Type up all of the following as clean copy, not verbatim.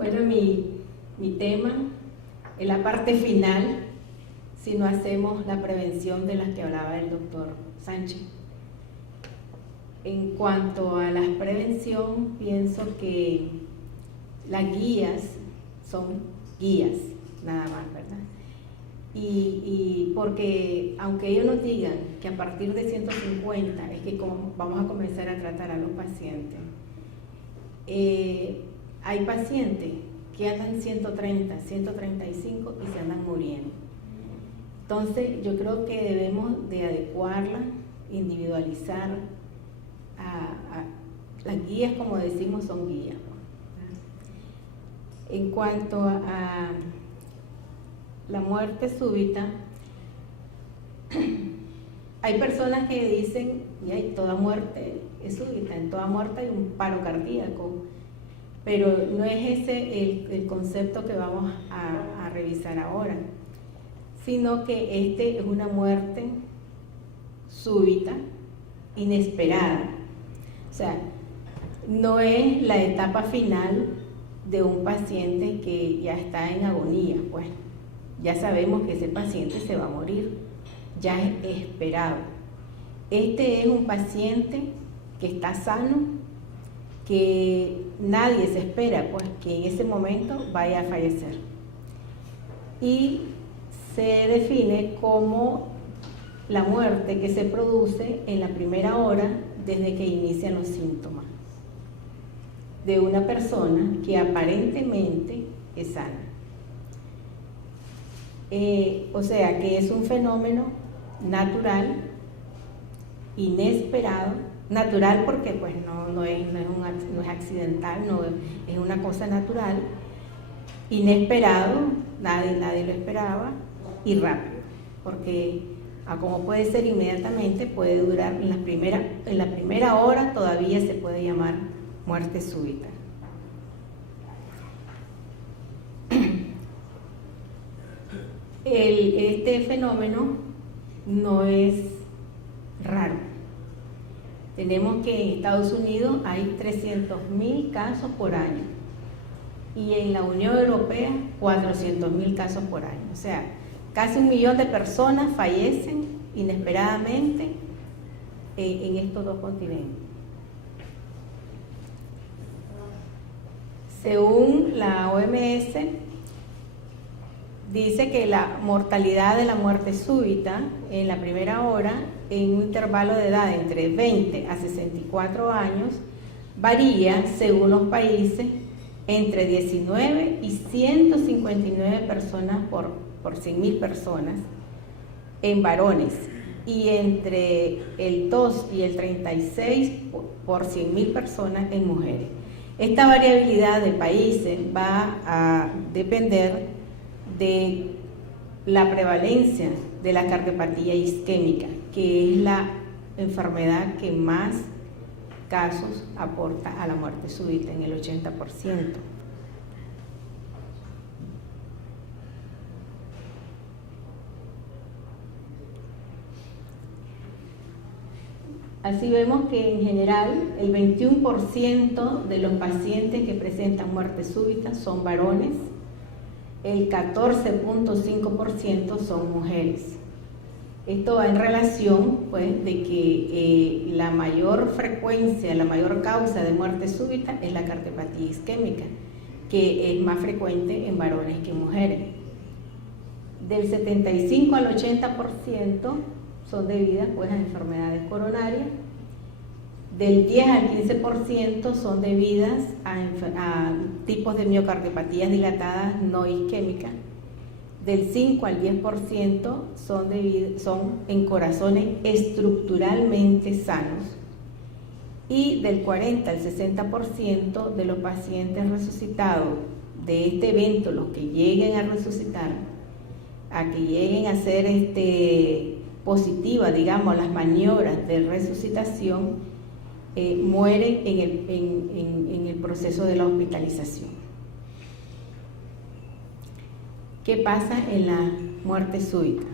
Bueno, mi tema es la parte final, si no hacemos la prevención de las que hablaba el doctor Sánchez. En cuanto a la prevención, pienso que las guías son guías, nada más, ¿verdad? Y porque aunque ellos nos digan que a partir de 150 es que vamos a comenzar a tratar a los pacientes, hay pacientes que andan 130, 135 y se andan muriendo. Entonces yo creo que debemos de adecuarla, individualizar. Las guías, como decimos, son guías. En cuanto a la muerte súbita, hay personas que dicen, y toda muerte es súbita, en toda muerte hay un paro cardíaco, pero no es ese el concepto que vamos a revisar ahora, sino que es una muerte súbita, inesperada. O sea, no es la etapa final de un paciente que ya está en agonía, pues ya sabemos que ese paciente se va a morir, ya es esperado. Este es un paciente que está sano, que nadie se espera pues que en ese momento vaya a fallecer. Y se define como la muerte que se produce en la primera hora desde que inician los síntomas de una persona que aparentemente es sana. O sea que es un fenómeno natural, inesperado, natural porque pues no es accidental, no es una cosa natural, inesperado, nadie lo esperaba, y rápido, porque como puede ser inmediatamente, puede durar en la primera hora, todavía se puede llamar muerte súbita. Este fenómeno no es raro. Tenemos que en Estados Unidos hay 300.000 casos por año y en la Unión Europea 400.000 casos por año. O sea, casi 1 millón de personas fallecen inesperadamente en estos dos continentes. Según la OMS, dice que la mortalidad de la muerte súbita en la primera hora, en un intervalo de edad entre 20 a 64 años, varía según los países entre 19 y 159 personas por 100.000 personas en varones y entre el 2 y el 36 por 100.000 personas en mujeres. Esta variabilidad de países va a depender de la prevalencia de la cardiopatía isquémica, que es la enfermedad que más casos aporta a la muerte súbita, en el 80%. Así vemos que en general el 21% de los pacientes que presentan muerte súbita son varones, el 14.5% son mujeres. Esto va en relación pues de que la mayor frecuencia, la mayor causa de muerte súbita es la cardiopatía isquémica, que es más frecuente en varones que en mujeres. Del 75 al 80% son debidas pues a enfermedades coronarias, del 10 al 15% son debidas a tipos de miocardiopatías dilatadas no isquémicas, del 5 al 10% son en corazones estructuralmente sanos, y del 40 al 60% de los pacientes resucitados de este evento, los que lleguen a resucitar, a que lleguen a ser positivas, digamos, las maniobras de resucitación, mueren en el proceso de la hospitalización. ¿Qué pasa en la muerte súbita?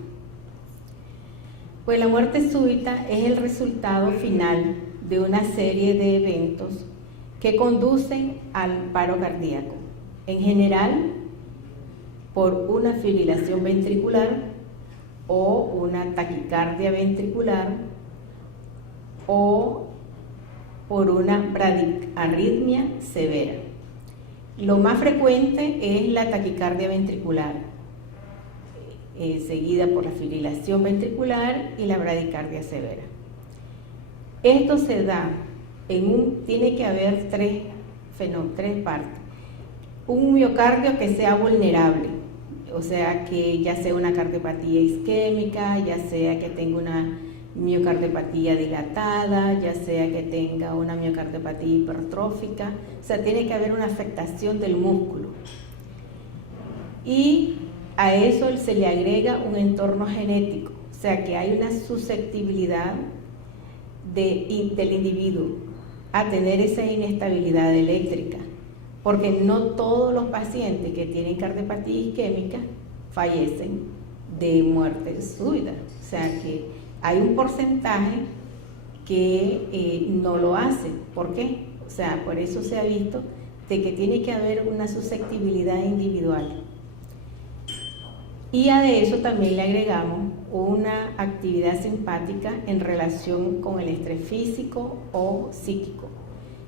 Pues la muerte súbita es el resultado final de una serie de eventos que conducen al paro cardíaco. en general por una fibrilación ventricular o una taquicardia ventricular o por una bradiarritmia severa. Lo más frecuente es la taquicardia ventricular, seguida por la fibrilación ventricular y la bradicardia severa. Esto se da tiene que haber tres partes. Un miocardio que sea vulnerable, o sea que ya sea una cardiopatía isquémica, ya sea que tenga una miocardiopatía dilatada, ya sea que tenga una miocardiopatía hipertrófica, o sea, tiene que haber una afectación del músculo. Y a eso se le agrega un entorno genético, o sea que hay una susceptibilidad del individuo a tener esa inestabilidad eléctrica, porque no todos los pacientes que tienen cardiopatía isquémica fallecen de muerte súbita, o sea que hay un porcentaje que no lo hace. ¿Por qué? O sea, por eso se ha visto de que tiene que haber una susceptibilidad individual. Y a eso también le agregamos una actividad simpática en relación con el estrés físico o psíquico,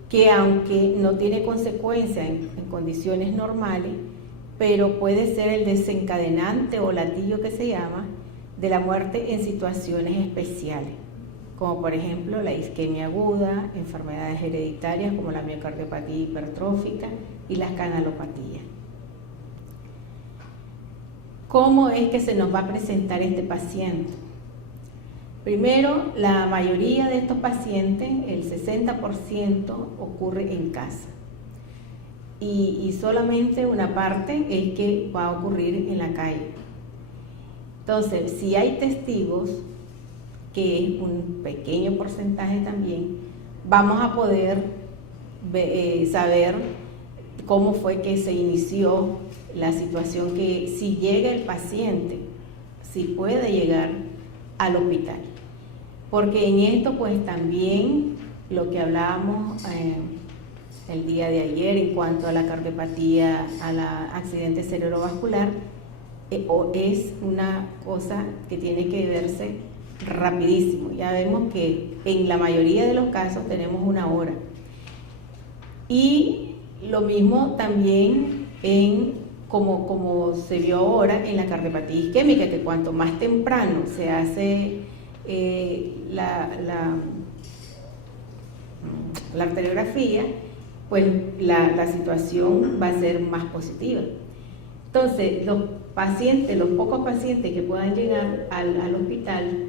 que aunque no tiene consecuencia en condiciones normales, pero puede ser el desencadenante o latillo que se llama de la muerte en situaciones especiales, como por ejemplo la isquemia aguda, enfermedades hereditarias como la miocardiopatía hipertrófica y las canalopatías. ¿Cómo es que se nos va a presentar este paciente? Primero, la mayoría de estos pacientes, el 60%, ocurre en casa. Y solamente una parte es que va a ocurrir en la calle. Entonces, si hay testigos, que es un pequeño porcentaje también, vamos a poder saber cómo fue que se inició la situación, que si llega el paciente, si puede llegar al hospital. Porque en esto pues también lo que hablábamos el día de ayer en cuanto a la cardiopatía, al accidente cerebrovascular, es una cosa que tiene que verse rapidísimo. Ya vemos que en la mayoría de los casos tenemos una hora. Y lo mismo también como se vio ahora en la cardiopatía isquémica, que cuanto más temprano se hace la arteriografía, pues la situación va a ser más positiva. Entonces, los pocos pacientes que puedan llegar al hospital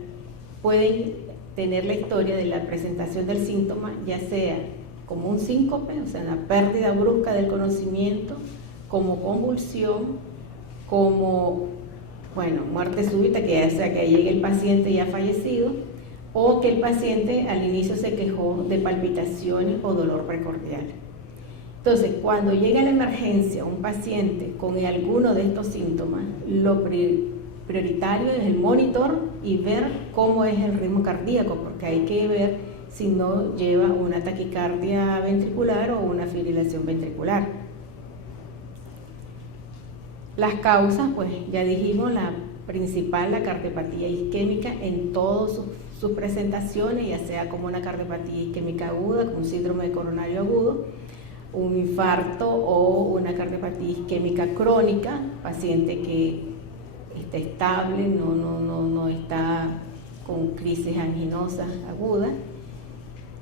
pueden tener la historia de la presentación del síntoma, ya sea como un síncope, o sea, una pérdida brusca del conocimiento, como convulsión, como, muerte súbita, que ya sea que llegue el paciente ya fallecido, o que el paciente al inicio se quejó de palpitaciones o dolor precordial. Entonces, cuando llega a la emergencia un paciente con alguno de estos síntomas, lo prioritario es el monitor y ver cómo es el ritmo cardíaco, porque hay que ver si no lleva una taquicardia ventricular o una fibrilación ventricular. Las causas, pues ya dijimos, la principal, la cardiopatía isquémica en todas sus presentaciones, ya sea como una cardiopatía isquémica aguda, como un síndrome coronario agudo, un infarto o una cardiopatía isquémica crónica, paciente que está estable, no está con crisis anginosas agudas,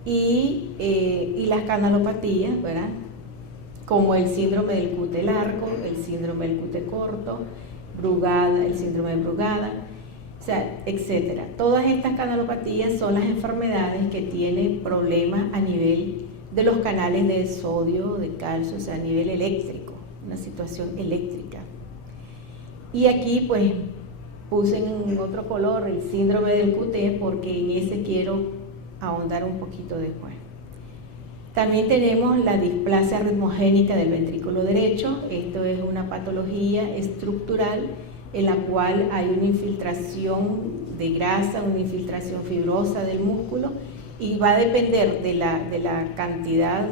y las canalopatías, ¿verdad?, como el síndrome del QT largo, el síndrome del QT corto, Brugada, el síndrome de Brugada, o sea, etcétera. Todas estas canalopatías son las enfermedades que tienen problemas a nivel de los canales de sodio, de calcio, o sea, a nivel eléctrico, una situación eléctrica. Y aquí pues puse en otro color el síndrome del QT porque en ese quiero ahondar un poquito después. También tenemos la displasia ritmogénica del ventrículo derecho. Esto es una patología estructural en la cual hay una infiltración de grasa, una infiltración fibrosa del músculo, y va a depender de la cantidad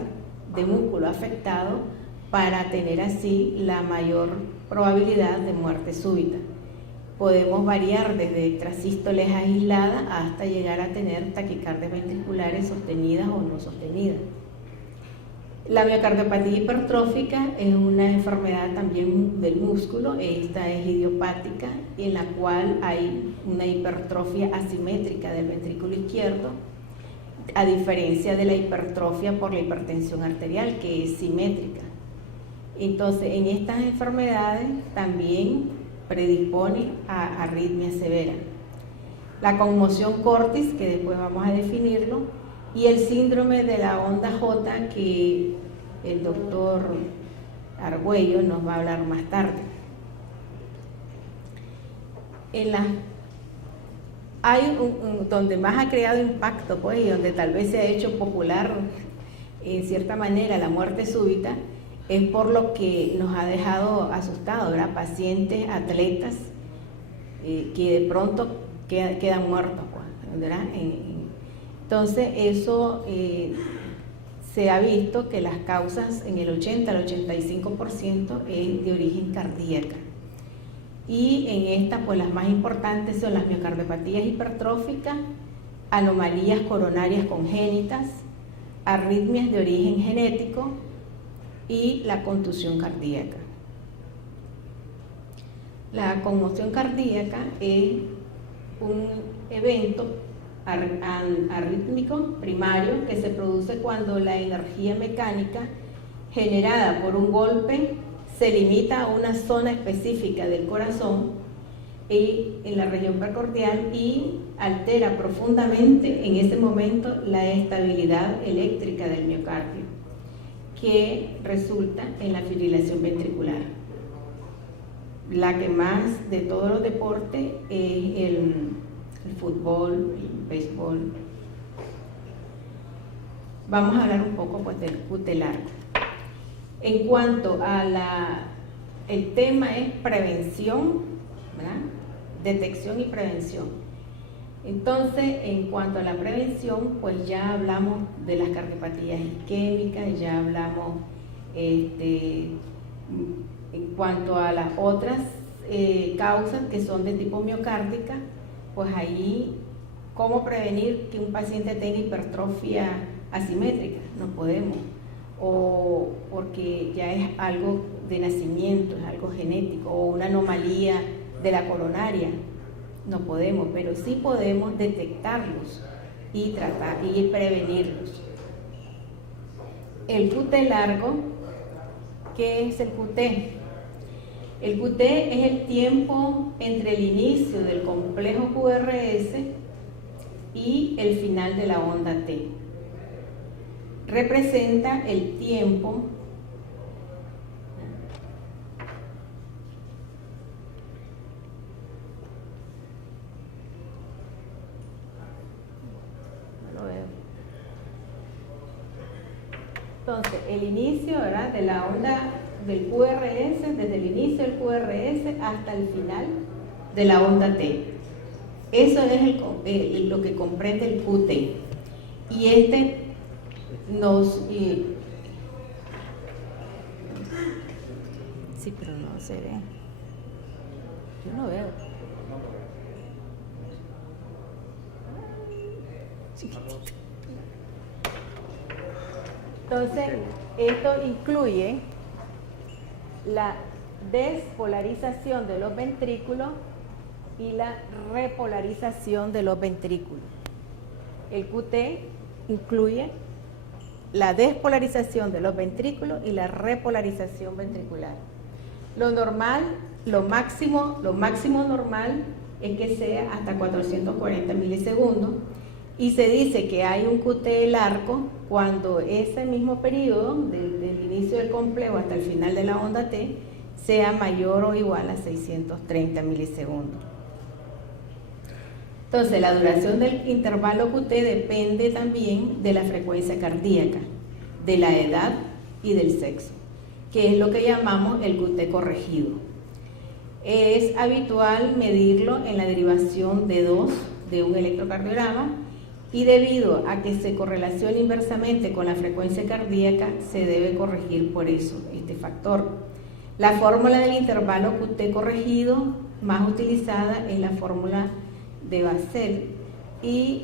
de músculo afectado, para tener así la mayor probabilidad de muerte súbita. Podemos variar desde extrasístoles aisladas hasta llegar a tener taquicardias ventriculares sostenidas o no sostenidas. La miocardiopatía hipertrófica es una enfermedad también del músculo. Esta es idiopática, en la cual hay una hipertrofia asimétrica del ventrículo izquierdo, a diferencia de la hipertrofia por la hipertensión arterial, que es simétrica. Entonces, en estas enfermedades también predispone a arritmia severa. La conmoción cortis, que después vamos a definirlo, y el síndrome de la onda J, que el doctor Argüello nos va a hablar más tarde. Hay donde más ha creado impacto, pues, y donde tal vez se ha hecho popular en cierta manera la muerte súbita, es por lo que nos ha dejado asustados, ¿verdad? Pacientes, atletas, que de pronto quedan muertos, ¿verdad? Entonces, eso se ha visto que las causas en el 80 al 85% es de origen cardíaca. Y en esta, pues las más importantes son las miocardiopatías hipertróficas, anomalías coronarias congénitas, arritmias de origen genético y la contusión cardíaca. La conmoción cardíaca es un evento arrítmico primario que se produce cuando la energía mecánica generada por un golpe se limita a una zona específica del corazón y en la región precordial y altera profundamente en ese momento la estabilidad eléctrica del miocardio, que resulta en la fibrilación ventricular. La que más de todos los deportes es el fútbol, el béisbol. Vamos a hablar un poco, pues, del QT largo. En cuanto a el tema es prevención, ¿verdad? Detección y prevención. Entonces, en cuanto a la prevención, pues ya hablamos de las cardiopatías isquémicas, ya hablamos en cuanto a las otras causas que son de tipo miocárdica, pues ahí, ¿cómo prevenir que un paciente tenga hipertrofia asimétrica? No podemos. O porque ya es algo de nacimiento, es algo genético, o una anomalía de la coronaria, no podemos, pero sí podemos detectarlos y tratar y prevenirlos. El QT largo, ¿qué es el QT? El QT es el tiempo entre el inicio del complejo QRS y el final de la onda T. Representa el tiempo entonces el inicio, ¿verdad?, de la onda del QRS, desde el inicio del QRS hasta el final de la onda T. Eso es lo que comprende el QT. Y sí, pero no se ve. Yo no veo. Chiquitito. Entonces, esto incluye la despolarización de los ventrículos y la repolarización de los ventrículos. El QT incluye la despolarización de los ventrículos y la repolarización ventricular. Lo normal, lo máximo normal es que sea hasta 440 milisegundos, y se dice que hay un QT largo cuando ese mismo periodo del inicio del complejo hasta el final de la onda T sea mayor o igual a 630 milisegundos. Entonces, la duración del intervalo QT depende también de la frecuencia cardíaca, de la edad y del sexo, que es lo que llamamos el QT corregido. Es habitual medirlo en la derivación de 2 de un electrocardiograma, y debido a que se correlaciona inversamente con la frecuencia cardíaca, se debe corregir por eso este factor. La fórmula del intervalo QT corregido más utilizada es la fórmula de Basel y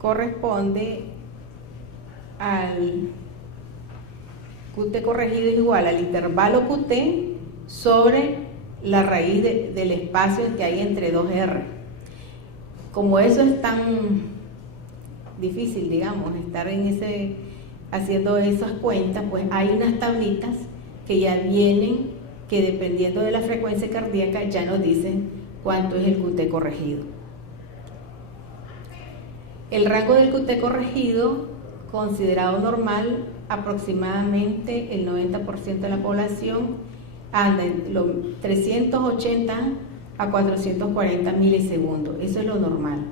corresponde al QT corregido es igual al intervalo QT sobre la raíz del espacio que hay entre 2R. Como eso es tan difícil, digamos, estar haciendo esas cuentas, pues hay unas tablitas que ya vienen, que dependiendo de la frecuencia cardíaca ya nos dicen cuánto es el QT corregido. El rango del QT corregido, considerado normal, aproximadamente el 90% de la población anda en los 380 a 440 milisegundos, eso es lo normal.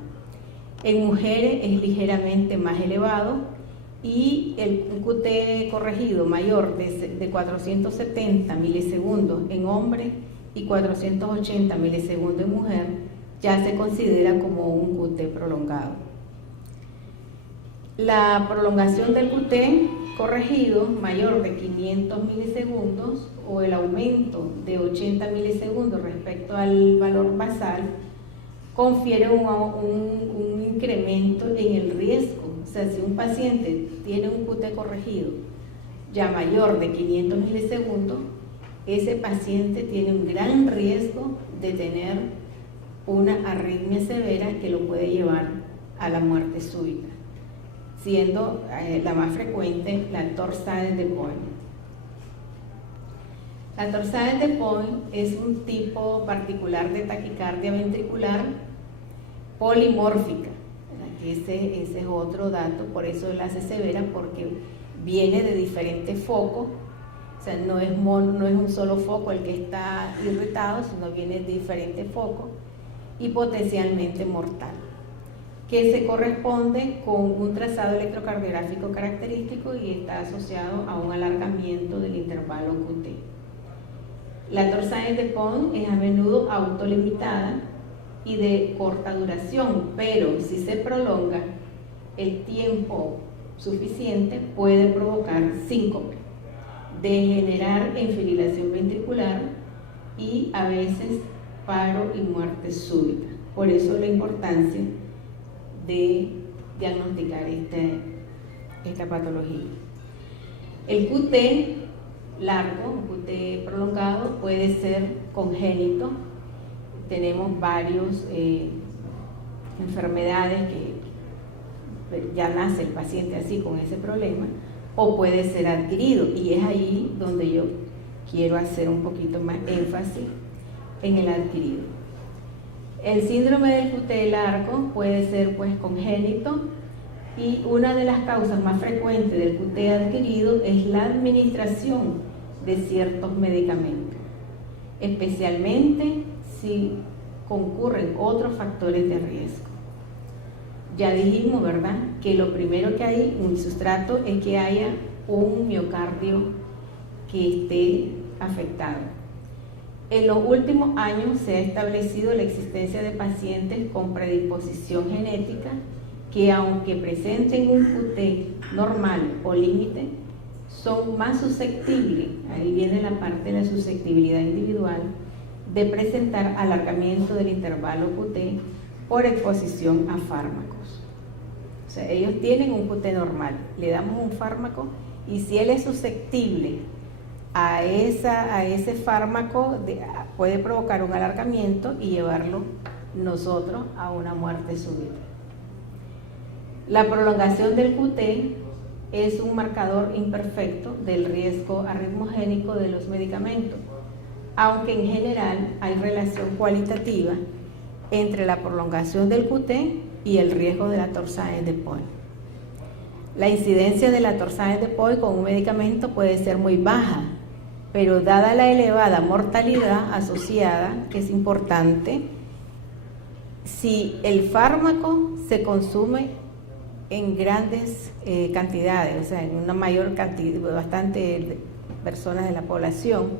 En mujeres es ligeramente más elevado y un QT corregido mayor de 470 milisegundos en hombre y 480 milisegundos en mujer ya se considera como un QT prolongado. La prolongación del QT corregido mayor de 500 milisegundos o el aumento de 80 milisegundos respecto al valor basal confiere un incremento en el riesgo. O sea, si un paciente tiene un QT corregido ya mayor de 500 milisegundos, ese paciente tiene un gran riesgo de tener una arritmia severa que lo puede llevar a la muerte súbita, siendo la más frecuente la Torsades de Points. La Torsades de Points es un tipo particular de taquicardia ventricular polimórfica. Ese es otro dato, por eso la hace severa, porque viene de diferentes focos. O sea, no es un solo foco el que está irritado, sino viene de diferentes focos y potencialmente mortal, que se corresponde con un trazado electrocardiográfico característico y está asociado a un alargamiento del intervalo QT. La Torsades de Points es a menudo autolimitada y de corta duración, pero si se prolonga el tiempo suficiente puede provocar síncope, degenerar en fibrilación ventricular y a veces paro y muerte súbita. Por eso la importancia de diagnosticar esta patología. El QT largo, QT prolongado, puede ser congénito. Tenemos varias enfermedades que ya nace el paciente así con ese problema, o puede ser adquirido, y es ahí donde yo quiero hacer un poquito más énfasis en el adquirido. El síndrome del QT largo puede ser pues congénito, y una de las causas más frecuentes del QT adquirido es la administración de ciertos medicamentos, especialmente si concurren otros factores de riesgo. Ya dijimos, ¿verdad?, que lo primero que hay en el sustrato es que haya un miocardio que esté afectado. En los últimos años se ha establecido la existencia de pacientes con predisposición genética que, aunque presenten un QT normal o límite, son más susceptibles, ahí viene la parte de la susceptibilidad individual, de presentar alargamiento del intervalo QT por exposición a fármacos. O sea, ellos tienen un QT normal, le damos un fármaco y si él es susceptible a ese fármaco, puede provocar un alargamiento y llevarlo nosotros a una muerte súbita. La prolongación del QT es un marcador imperfecto del riesgo arritmogénico de los medicamentos, aunque en general hay relación cualitativa entre la prolongación del QT y el riesgo de la Torsades de Points. La incidencia de la Torsades de Points con un medicamento puede ser muy baja, pero dada la elevada mortalidad asociada, que es importante, si el fármaco se consume en grandes cantidades, o sea, en una mayor cantidad, bastante personas de la población,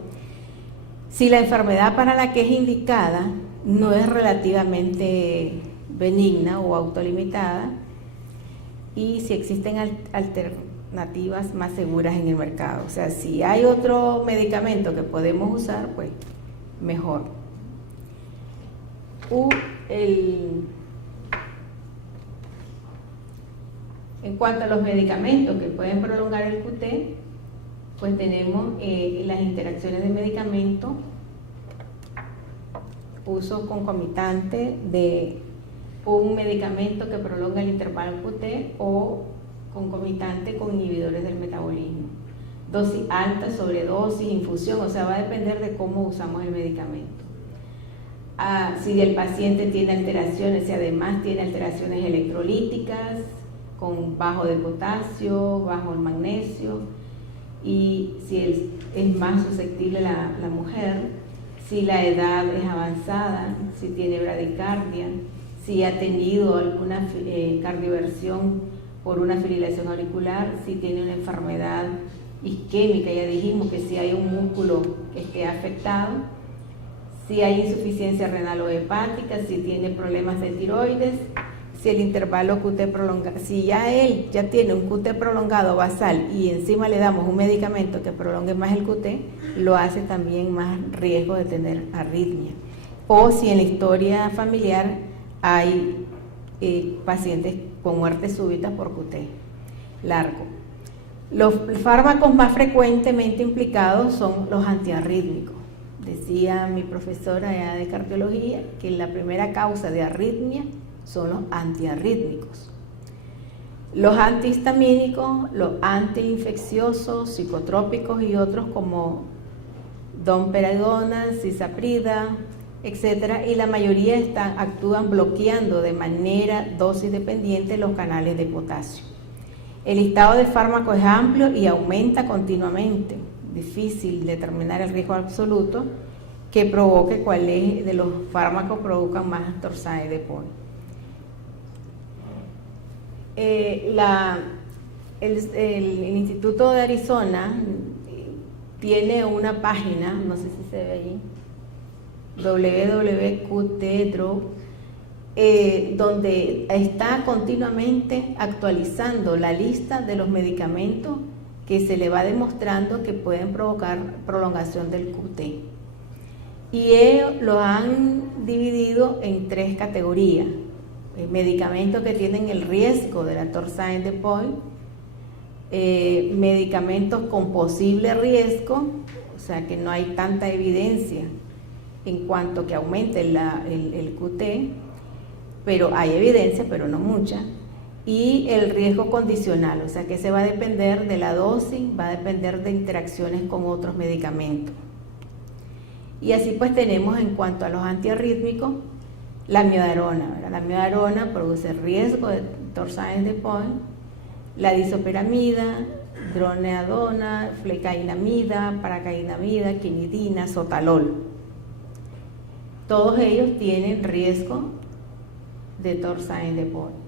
si la enfermedad para la que es indicada no es relativamente benigna o autolimitada, y si existen alternativas más seguras en el mercado. O sea, si hay otro medicamento que podemos usar, pues mejor. En cuanto a los medicamentos que pueden prolongar el QT, pues tenemos las interacciones de medicamento, uso concomitante de un medicamento que prolonga el intervalo QT o concomitante con inhibidores del metabolismo. Dosis alta, sobredosis, infusión, o sea, va a depender de cómo usamos el medicamento. Si el paciente tiene alteraciones, si además tiene alteraciones electrolíticas, con bajo de potasio, bajo el magnesio, y si es más susceptible la mujer, si la edad es avanzada, si tiene bradicardia, si ha tenido alguna cardioversión por una fibrilación auricular, si tiene una enfermedad isquémica, ya dijimos que si hay un músculo que esté afectado, si hay insuficiencia renal o hepática, si tiene problemas de tiroides, si el intervalo QT prolongado, si él ya tiene un QT prolongado basal y encima le damos un medicamento que prolongue más el QT, lo hace también más riesgo de tener arritmia. O si en la historia familiar hay pacientes con muerte súbita por QT largo. Los fármacos más frecuentemente implicados son los antiarrítmicos. Decía mi profesora de cardiología que la primera causa de arritmia son los antiarrítmicos. Los antihistamínicos, los antiinfecciosos, psicotrópicos y otros como domperidona, cisaprida, etcétera, y la mayoría actúan bloqueando de manera dosis dependiente los canales de potasio. El listado de fármacos es amplio y aumenta continuamente. Difícil determinar el riesgo absoluto que provoque cuáles de los fármacos provocan más Torsades de Pointes. El Instituto de Arizona tiene una página, no sé si se ve allí, www.qtdrug, donde está continuamente actualizando la lista de los medicamentos que se le va demostrando que pueden provocar prolongación del QT. Y ellos lo han dividido en 3 categorías: medicamentos que tienen el riesgo de la Torsades de Pointes, medicamentos con posible riesgo, o sea que no hay tanta evidencia en cuanto que aumente el QT, pero hay evidencia, pero no mucha, y el riesgo condicional, o sea que se va a depender de la dosis, va a depender de interacciones con otros medicamentos. Y así pues tenemos en cuanto a los antiarrítmicos, la miodarona, ¿verdad? La miodarona produce riesgo de Torsades de Pointes, la disoperamida, droneadona, flecainamida, paracainamida, quinidina, sotalol. Todos ellos tienen riesgo de Torsades de Pointes.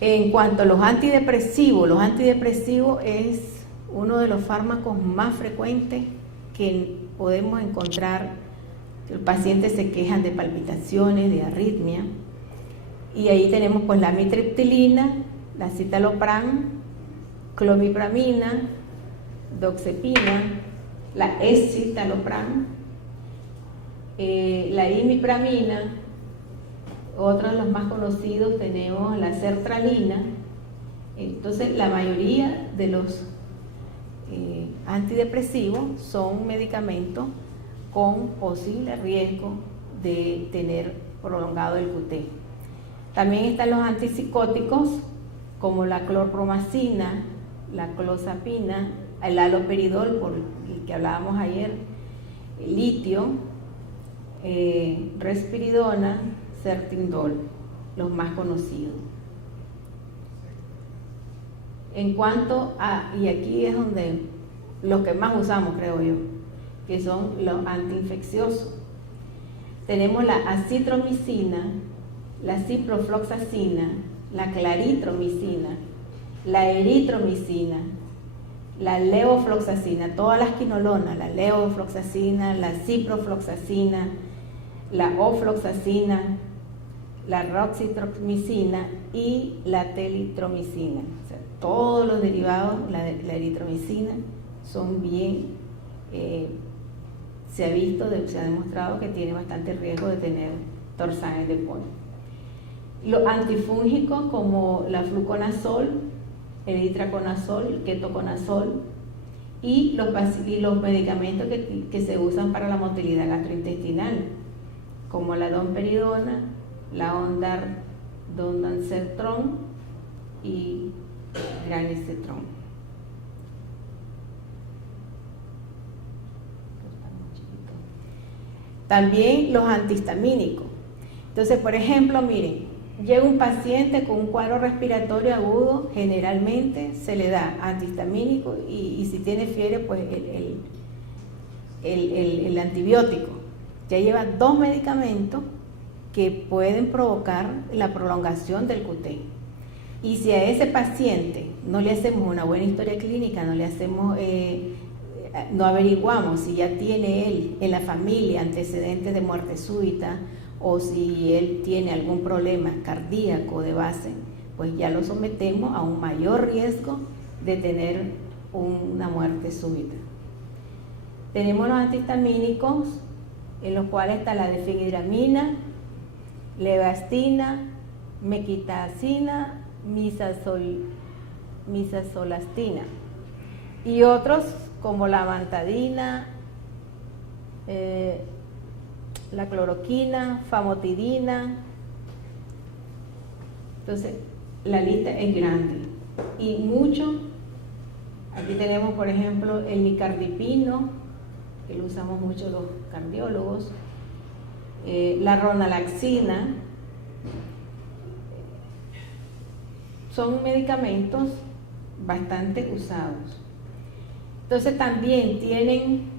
En cuanto a los antidepresivos es uno de los fármacos más frecuentes que podemos encontrar. Los pacientes se quejan de palpitaciones, de arritmia, y ahí tenemos pues la amitriptilina, la citalopram, clomipramina, doxepina, la escitalopram, la imipramina. Otros de los más conocidos tenemos la sertralina. Entonces la mayoría de los antidepresivos son medicamentos con posible riesgo de tener prolongado el QT. También están los antipsicóticos como la clorpromacina, la clozapina, el haloperidol, por el que hablábamos ayer, el litio, respiridona, certindol, los más conocidos. En cuanto a, y aquí es donde los que más usamos, creo yo, que son los antiinfecciosos. Tenemos la acitromicina, la ciprofloxacina, la claritromicina, la eritromicina, la levofloxacina, todas las quinolonas, la levofloxacina, la ciprofloxacina, la ofloxacina, la roxitromicina y la telitromicina. O sea, todos los derivados, la eritromicina, son bien, se ha demostrado que tiene bastante riesgo de tener torsades de pollo. Los antifúngicos como la fluconazol, el itraconazol, el ketoconazol y los medicamentos que se usan para la motilidad gastrointestinal, como la domperidona, la ondansetron y granisetron. También los antihistamínicos. Entonces, por ejemplo, miren, llega un paciente con un cuadro respiratorio agudo, generalmente se le da antihistamínico y si tiene fiebre, pues el antibiótico. Ya lleva 2 medicamentos que pueden provocar la prolongación del QT. Y si a ese paciente no le hacemos una buena historia clínica, no averiguamos si ya tiene él en la familia antecedentes de muerte súbita o si él tiene algún problema cardíaco de base, pues ya lo sometemos a un mayor riesgo de tener una muerte súbita. Tenemos los antihistamínicos, en los cuales está la difenhidramina, levastina, mequitacina, misazolastina y otros como la vantadina, la cloroquina, famotidina. Entonces, la lista es grande y mucho. Aquí tenemos, por ejemplo, el micardipino, que lo usamos mucho los cardiólogos, la ronalaxina. Son medicamentos bastante usados. Entonces también tienen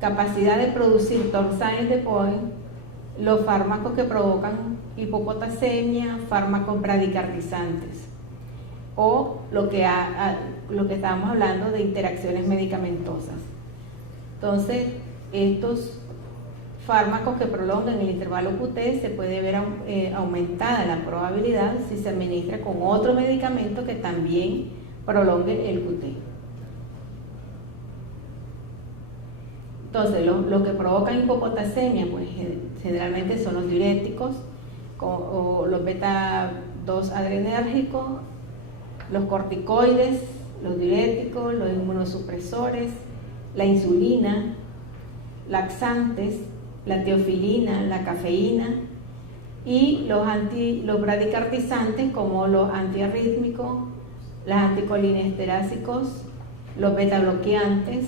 capacidad de producir torsades de POI, los fármacos que provocan hipopotasemia, fármacos bradicardizantes, o lo que estábamos hablando de interacciones medicamentosas. Entonces, estos fármacos que prolongan el intervalo QT se puede ver aumentada la probabilidad si se administra con otro medicamento que también prolongue el QT. Entonces, lo que provocan hipopotasemia, pues generalmente son los diuréticos o los beta-2 adrenérgicos, los corticoides, los diuréticos, los inmunosupresores, la insulina, laxantes, la teofilina, la cafeína y los bradicardizantes como los antiarrítmicos, los anticolinestérasicos, los beta-bloqueantes,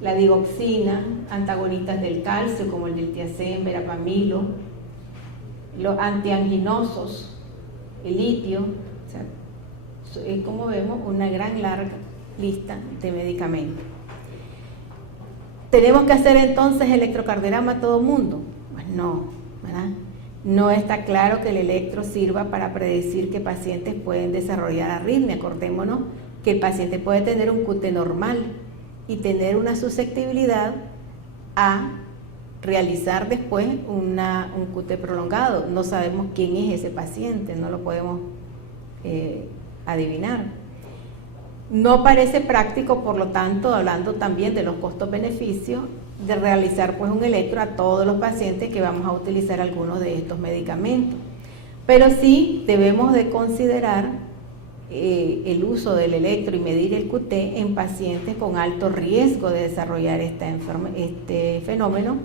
la digoxina, antagonistas del calcio como el diltiazem, verapamilo, los antianginosos, el litio. O sea, es como vemos una gran larga lista de medicamentos. ¿Tenemos que hacer entonces electrocardiograma a todo mundo? Pues no, ¿verdad? No está claro que el electro sirva para predecir que pacientes pueden desarrollar arritmia. Acordémonos que el paciente puede tener un QT normal y tener una susceptibilidad a realizar después un QT prolongado. No sabemos quién es ese paciente, no lo podemos adivinar. No parece práctico, por lo tanto, hablando también de los costos-beneficios, de realizar pues un electro a todos los pacientes que vamos a utilizar algunos de estos medicamentos. Pero sí debemos de considerar el uso del electro y medir el QT en pacientes con alto riesgo de desarrollar este fenómeno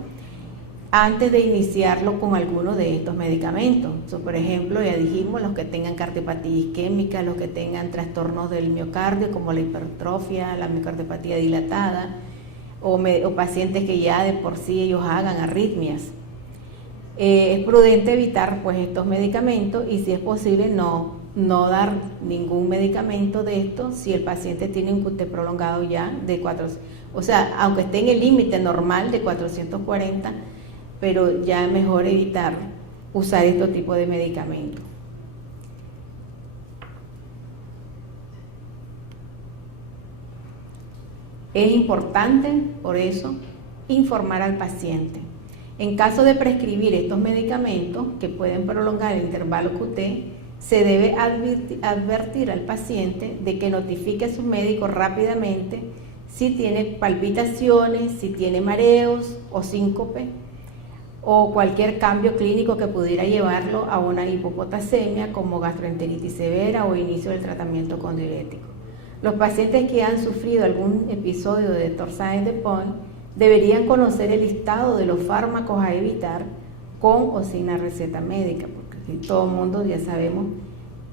antes de iniciarlo con alguno de estos medicamentos. Por ejemplo, ya dijimos, los que tengan cardiopatía isquémica, los que tengan trastornos del miocardio como la hipertrofia, la miocardiopatía dilatada, o pacientes que ya de por sí ellos hagan arritmias. Es prudente evitar pues estos medicamentos y si es posible no dar ningún medicamento de estos si el paciente tiene un QT prolongado ya de 400, o sea, aunque esté en el límite normal de 440, pero ya es mejor evitar usar estos tipos de medicamentos. Es importante, por eso, informar al paciente. En caso de prescribir estos medicamentos que pueden prolongar el intervalo QT, se debe advertir al paciente de que notifique a su médico rápidamente si tiene palpitaciones, si tiene mareos o síncope o cualquier cambio clínico que pudiera llevarlo a una hipopotasemia como gastroenteritis severa o inicio del tratamiento con diurético. Los pacientes que han sufrido algún episodio de Torsades-de-Pointes deberían conocer el listado de los fármacos a evitar con o sin la receta médica, porque todo el mundo ya sabemos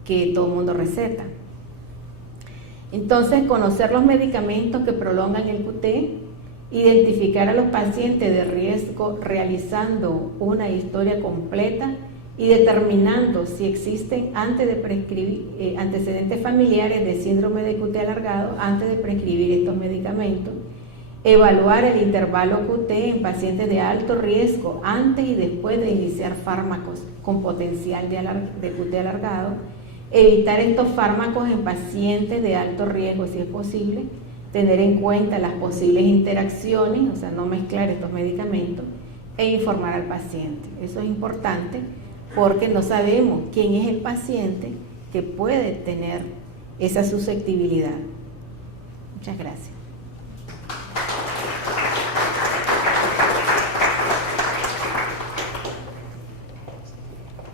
que todo el mundo receta. Entonces, conocer los medicamentos que prolongan el QT, identificar a los pacientes de riesgo realizando una historia completa y determinando si existen antes de prescribir antecedentes familiares de síndrome de QT alargado antes de prescribir estos medicamentos, evaluar el intervalo QT en pacientes de alto riesgo antes y después de iniciar fármacos con potencial de QT alargado, evitar estos fármacos en pacientes de alto riesgo si es posible, tener en cuenta las posibles interacciones, o sea, no mezclar estos medicamentos, e informar al paciente. Eso es importante porque no sabemos quién es el paciente que puede tener esa susceptibilidad. Muchas gracias.